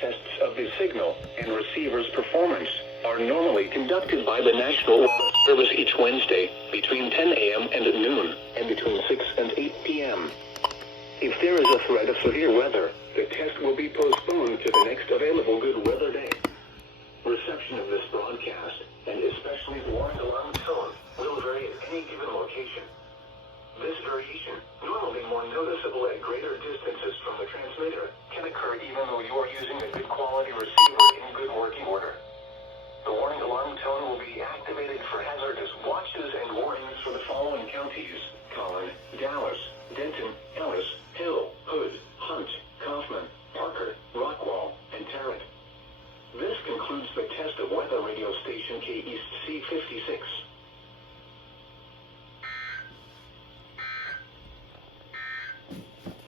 Tests of the signal and receiver's performance are normally conducted by the National Weather Service each Wednesday between 10 a.m. and noon, and between 6 and 8 p.m. If there is a threat of severe weather, the test will be postponed to the next available good weather day. Reception of this broadcast, and especially the warning alarm tone, will vary at any given location. This variation, normally more noticeable at greater distances from the transmitter, can occur even though you are using a good quality receiver in good working order. The warning alarm tone will be activated for hazardous watches and warnings for the following counties: Collin, Dallas, Denton, Ellis, Hill, Hood, Hunt, Kaufman, Parker, Rockwall, and Tarrant. This concludes the test of weather radio station KEAS C56.